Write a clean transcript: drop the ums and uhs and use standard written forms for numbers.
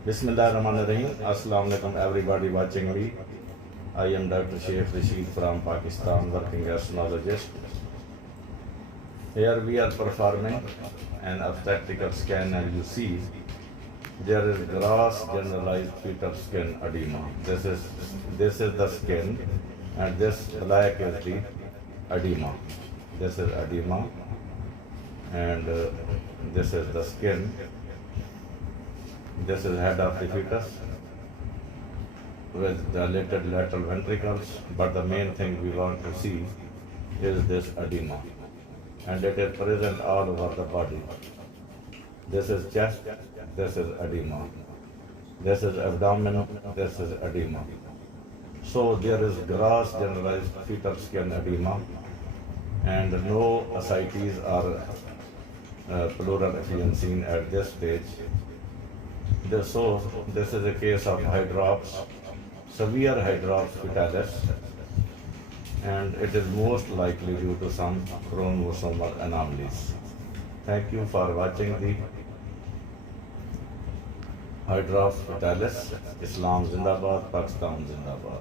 Bismillahirrahmanirrahim. Assalamu alaikum everybody watching me. I am Dr. Sheikh Rashid from Pakistan, working as neurologist. Here we are performing an obstetrical scan, and you see there is gross generalized fetal skin edema. This is the skin, and this black is the edema. This is edema, and this is the skin. This is head of the fetus with dilated lateral ventricles, but the main thing we want to see is this edema, and it is present all over the body. This is chest, this is edema. This is abdomen, this is edema. So there is gross generalized fetal skin edema, and no ascites or pleural effusion seen at this stage. So this is a case of hydrops, severe hydrops fetalis, and it is most likely due to some chromosomal anomalies. Thank you for watching the Hydrops Fetalis. Islam Zindabad, Pakistan Zindabad.